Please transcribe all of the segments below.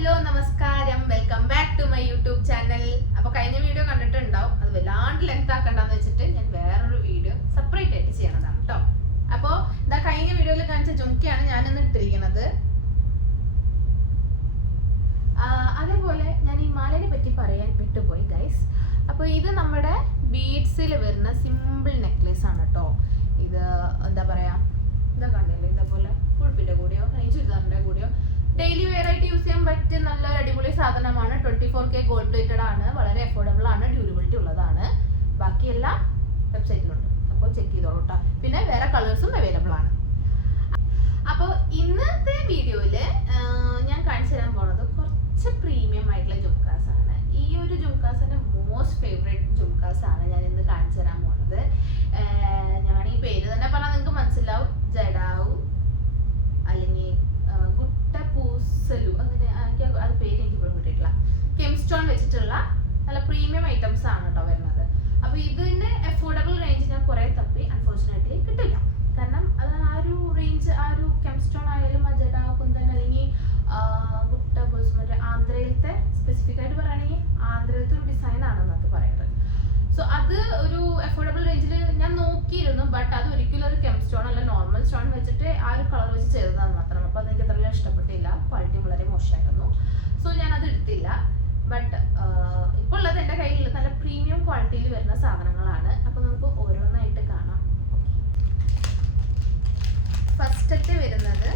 Hello നമസ്കാരം, welcome back to my YouTube channel. അപ്പോൾ കഴിഞ്ഞ വീഡിയോ കണ്ടിട്ടുണ്ടാവും, അത് വല്ലാണ്ട് ലെങ്ത് ആക്കണ്ടെന്ന് വെച്ചിട്ട് ഞാൻ വേറൊരു വീഡിയോ സെപ്പറേറ്റ് ആയിട്ട് ചെയ്യണതാണ് കേട്ടോ. അപ്പോൾ ഇതാ കഴിഞ്ഞ വീഡിയോയിൽ കാണിച്ച ജുംക്കയാണ് ഞാനിന്ന് ഇട്ടിരിക്കുന്നത്. അതേപോലെ ഞാൻ ഈ മാലയെ പറ്റി പറയാൻ വിട്ടുപോയി ഗൈസ്. അപ്പോൾ ഇത് നമ്മുടെ ബീഡ്സിൽ വരുന്ന സിമ്പിൾ നെക്ലേസ് ആണ് കേട്ടോ. ഇത് എന്താ പറയാ, ഇതാ കണ്ടില്ലേ, ഇതേപോലെ ഉടുപ്പിന്റെ കൂടെയോ ചുരിദാറിന്റെ കൂടെയോ ഡെയിലി വെയർ ആയിട്ട് യൂസ് ചെയ്യാൻ പറ്റിയ നല്ലൊരു അടിപൊളി സാധനമാണ്. 24K ഗോൾഡ് പ്ലേറ്റഡ് ആണ്, വളരെ അഫോർഡബിൾ ആണ്, ഡ്യൂറബിലിറ്റി ഉള്ളതാണ്. ബാക്കിയെല്ലാം വെബ്സൈറ്റിലുണ്ട്, അപ്പോൾ ചെക്ക് ചെയ്തോളൂ കേട്ടോ. പിന്നെ വേറെ കളേഴ്സും അവൈലബിൾ ആണ്. അപ്പോൾ ഇന്നത്തെ വീഡിയോയില് ഞാൻ കാണിച്ചു തരാൻ പോണത് കുറച്ച് പ്രീമിയം ആയിട്ടുള്ള ജുംക്കാസ് ആണ്. ഈ ഒരു ജുംക്കാസിന്റെ മോസ്റ്റ് ഫേവറേറ്റ് ജുംക്കാസ് ആണ് ഞാൻ ഇന്ന് കാണിച്ചു തരാൻ പോണത്. ഞാൻ ഈ പേര് തന്നെ പറഞ്ഞാൽ നിങ്ങൾക്ക് മനസ്സിലാവും, ജഡാവു അല്ലെങ്കിൽ പൂസലു, അങ്ങനെ അത് പേര് എനിക്ക് ഇപ്പോഴും കിട്ടിയിട്ടില്ല. കെംസ്റ്റോൺ വെച്ചിട്ടുള്ള നല്ല പ്രീമിയം ഐറ്റംസ് ആണ് കേട്ടോ വരുന്നത്. അപ്പൊ ഇതിന്റെ അഫോർഡബിൾ റേഞ്ച് ഞാൻ കുറെ തപ്പി, അൺഫോർച്ചുനേറ്റ്ലി കിട്ടില്ല. കാരണം അത് ആ ഒരു റേഞ്ച്, ആ ഒരു കെംസ്റ്റോൺ ആയാലും അജഡ കുന്തൻ അല്ലെങ്കിൽ ഗുട്ട പൂസ്, മറ്റേ ആന്ധ്രയിലത്തെ സ്പെസിഫിക് ആയിട്ട് പറയുകയാണെങ്കിൽ ആന്ധ്രയിലത്തെ ഒരു ഡിസൈൻ ആണെന്ന് അത് പറയുന്നത്. സോ അത് ഒരു അഫോർഡബിൾ റേഞ്ചിൽ ഞാൻ നോക്കിയിരുന്നു, ബട്ട് അത് ഒരിക്കലും ഒരു കെംസ്റ്റോൺ അല്ല, നോർമൽ സ്റ്റോൺ വെച്ചിട്ട് ആ ഒരു കളർ വെച്ച് ചെയ്തതാണ് മാത്രം. അപ്പോൾ അതെനിക്ക് അത്രയും ഇഷ്ടപ്പെട്ടില്ല, ക്വാളിറ്റി വളരെ മോശമായിരുന്നു. സോ ഞാൻ അത് എടുത്തില്ല. ബട്ട് ഇപ്പോൾ ഉള്ളത് എൻ്റെ കയ്യിലുള്ളത് നല്ല പ്രീമിയം ക്വാളിറ്റിയിൽ വരുന്ന സാധനങ്ങളാണ്. അപ്പോൾ നമുക്ക് ഓരോന്നായിട്ട് കാണാം. ഫസ്റ്റത്തെ വരുന്നത്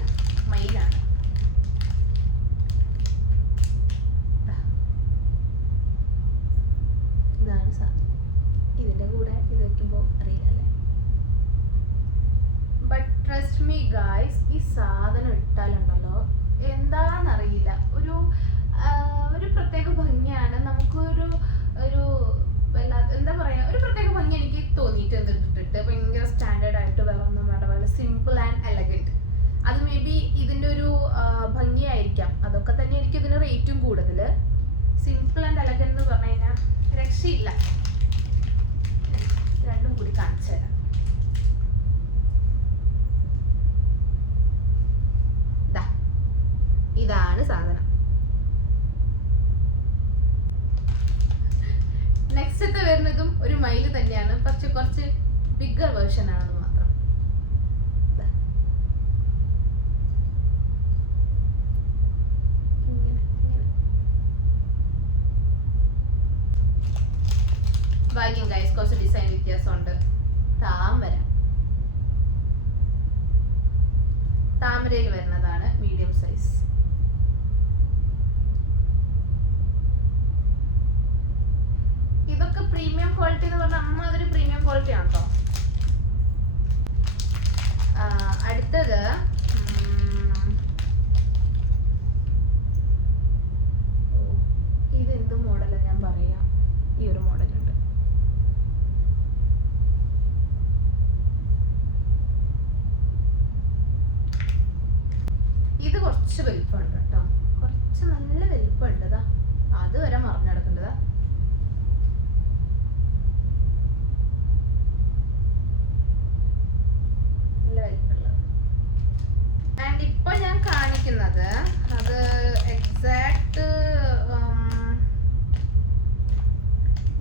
മയിലാണ്. ഇതാണ് സാധനം. ഇതിന്റെ കൂടെ ഇത് വെക്കുമ്പോൾ അറിയില്ലല്ലേ, ബട്ട് ട്രസ്റ്റ് മീ ഗായ്സ്, ഈ സാധനം ഇട്ടാലുണ്ടല്ലോ എന്താണെന്നറിയില്ല, ഒരു പ്രത്യേക ഭംഗിയാണ്. നമുക്കൊരു എന്താ പറയാ, ഒരു പ്രത്യേക ഭംഗി എനിക്ക് തോന്നിയിട്ട് എന്തിട്ടിട്ട് ഭയങ്കര സ്റ്റാൻഡേർഡ് ആയിട്ട് വേറൊന്നും വേണ്ട, വളരെ സിമ്പിൾ ആൻഡ് എലഗന്റ്. അത് മേ ബി ഇതിന്റെ ഒരു ഭംഗിയായിരിക്കാം, അതൊക്കെ തന്നെ ആയിരിക്കും ഇതിന് റേറ്റും കൂടുതൽ. സിമ്പിൾ ആൻഡ് എലഗന്റ് എന്ന് പറഞ്ഞു കഴിഞ്ഞാൽ രക്ഷയില്ല. രണ്ടും കൂടി കാണിച്ചു തരാം. ഇതാണ് സാധനം. നെക്സ്റ്റ് വരുന്നതും ഒരു മയില് തന്നെയാണ്, പക്ഷെ കുറച്ച് ബിഗർ വേർഷൻ ആണെന്ന് മാത്രം. ഭാഗ്യം ഗൈസ്, കുറച്ച് ഡിസൈൻ വ്യത്യാസമുണ്ട്. താമരയിൽ വരുന്നതാണ്, മീഡിയം സൈസ്. ഇതൊക്കെ പ്രീമിയം ക്വാളിറ്റി എന്ന് പറഞ്ഞാൽ അമ്മാതിരി പ്രീമിയം ക്വാളിറ്റി ആണ് കേട്ടോ. അടുത്തത് ഇതെന്ത് മോഡലാണ് ഞാൻ പറയാം. ഈ ഒരു മോഡലുണ്ട്. ഇത് കുറച്ച് വലിപ്പമുണ്ട് കേട്ടോ, കുറച്ച് നല്ല വലിപ്പമുണ്ട്. അത് വരെ മറിഞ്ഞെടുക്കേണ്ടതാ. ആൻഡ് ഇപ്പൊ ഞാൻ കാണിക്കുന്നത് അത് എക്സാക്ട്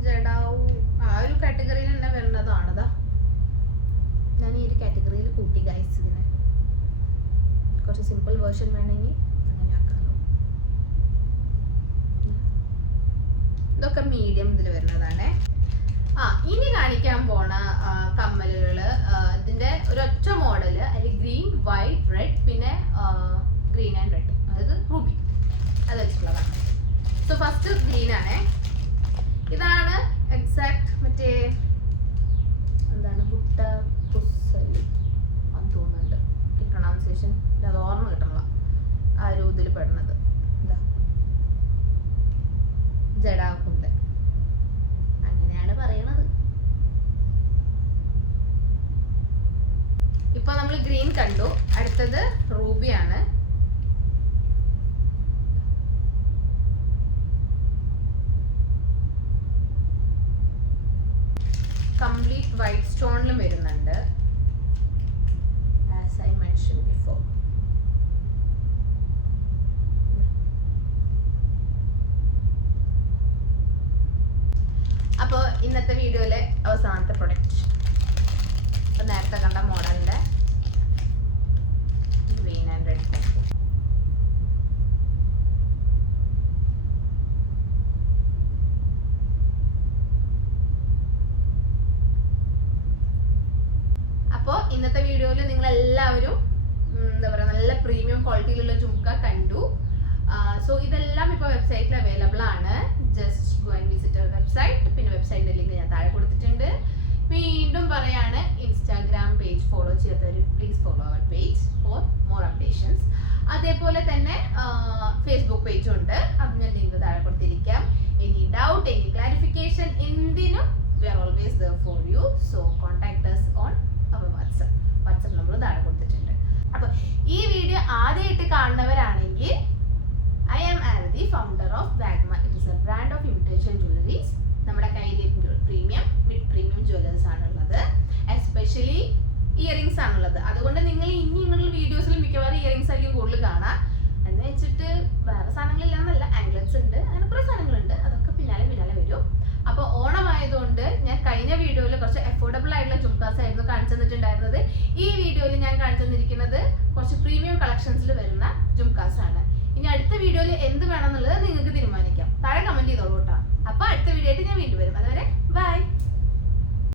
ജഡാവു ആ ഒരു കാറ്റഗറിയിൽ തന്നെ വരുന്നതാണതാ. ഞാൻ ഈ ഒരു കാറ്റഗറിയിൽ കൂട്ടി ഗൈസ്. ഇതിന് കുറച്ച് സിമ്പിൾ വേർഷൻ വേണമെങ്കിൽ അങ്ങനെ ആക്കാമല്ലോ. ഇതൊക്കെ മീഡിയം ഇതിൽ വരുന്നതാണേ. ഇനി കാണിക്കാൻ പോണ കമ്മലുകള് ഇതിന്റെ ഒരൊറ്റ മോഡല്, അതിൽ ഗ്രീൻ, വൈറ്റ്, റെഡ്, പിന്നെ ഗ്രീൻ ആൻഡ് റെഡ്, അതായത് റൂബി, അത് വെച്ചിട്ടുള്ളതാണ്. സോ ഫസ്റ്റ് ഗ്രീൻ ആണേ. ഇതാണ് എക്സാക്ട് മറ്റേ എന്താണ് ഗുട്ട പുസലു അത് തോന്നുന്നുണ്ട്, പ്രൊണൗൺസിയേഷൻ അത് ഓർമ്മ കിട്ടണ ആ ഒരു ഇതിൽ പെടുന്നത്. എന്താ ജഡാകുണ്ട് അങ്ങനെയാണ് പറയണത്. ഇപ്പൊ നമ്മൾ ഗ്രീൻ കണ്ടു, അടുത്തത് റൂബിയാണ്. കംപ്ലീറ്റ് വൈറ്റ് സ്റ്റോണിലും വരുന്നുണ്ട്, ആസ് ഐ മെൻഷൻ ബിഫോർ. ഇന്നത്തെ വീഡിയോയിലെ അവസാനത്തെ പ്രൊഡക്റ്റ് നേരത്തെ കണ്ട മോഡലിന്റെ ഗ്രീൻ ആൻഡ് റെഡ് കോംബോ. അപ്പോൾ ഇന്നത്തെ വീഡിയോയിൽ നിങ്ങൾ എല്ലാവരും എന്താ പറയുക നല്ല പ്രീമിയം ക്വാളിറ്റിയിലുള്ള ജുംക്ക കണ്ടു. സോ ഇതെല്ലാം ഇപ്പോൾ വെബ്സൈറ്റിൽ അവൈലബിൾ ആണ്. Just go and visit our website. പിന്നെ വെബ്സൈറ്റിന്റെ ലിങ്ക് ഞാൻ താഴെ കൊടുത്തിട്ടുണ്ട്. വീണ്ടും പറയാണ്, ഇൻസ്റ്റാഗ്രാം പേജ് ഫോളോ ചെയ്യാത്തവർ please follow our page for more updations. അതേപോലെ തന്നെ ഫേസ്ബുക്ക് പേജും ഉണ്ട്, അത് ഞാൻ ലിങ്ക് താഴെ കൊടുത്തിരിക്കാം. എനി ഡൗട്ട്, എനി ക്ലാരിഫിക്കേഷൻ, എന്തിനും we are always there for you. So contact us on our WhatsApp number താഴെ കൊടുത്തിട്ടുണ്ട്. അപ്പോൾ ഈ വീഡിയോ ആദ്യമായിട്ട് കാണുന്നവരാണെങ്കിൽ, I am Arathi, founder of Wagma. It is a brand of imitation jewelries. നമ്മുടെ കയ്യിൽ premium mid premium Jewellers ആണുള്ളത്. Especially earrings ആണുള്ളത്. അതുകൊണ്ട് നിങ്ങൾ ഇനി നിങ്ങളുടെ വീഡിയോസിൽ മിക്കവാറും ഇയറിംഗ്സ് ആയിരിക്കും കൂടുതൽ കാണാം. എന്ന് വെച്ചിട്ട് വേറെ സാധനങ്ങളില്ലാന്നല്ല, ആംഗ്ലറ്റ്സ് ഉണ്ട്, അങ്ങനെ കുറേ സാധനങ്ങളുണ്ട്. അതൊക്കെ പിന്നാലെ വരും. അപ്പോൾ ഓണമായതുകൊണ്ട് ഞാൻ കഴിഞ്ഞ വീഡിയോയിൽ കുറച്ച് അഫോർഡബിൾ ആയിട്ടുള്ള ജുംകാസ് ആയിരുന്നു കാണിച്ചു തന്നിട്ടുണ്ടായിരുന്നത്. ഈ വീഡിയോയിൽ ഞാൻ കാണിച്ചു തന്നിരിക്കുന്നത് കുറച്ച് പ്രീമിയം കളക്ഷൻസിൽ വരുന്ന ജുംകാസ് ആണ്. ഇനി അടുത്ത വീഡിയോയിൽ എന്ത് വേണം എന്നുള്ളത് നിങ്ങൾക്ക് തീരുമാനിക്കാം. താഴെ കമന്റ് ചെയ്തോളൂ കേട്ടോ. അപ്പൊ അടുത്ത വീഡിയോ ആയിട്ട് ഞാൻ വീണ്ടും വരും. അതുവരെ ബൈ.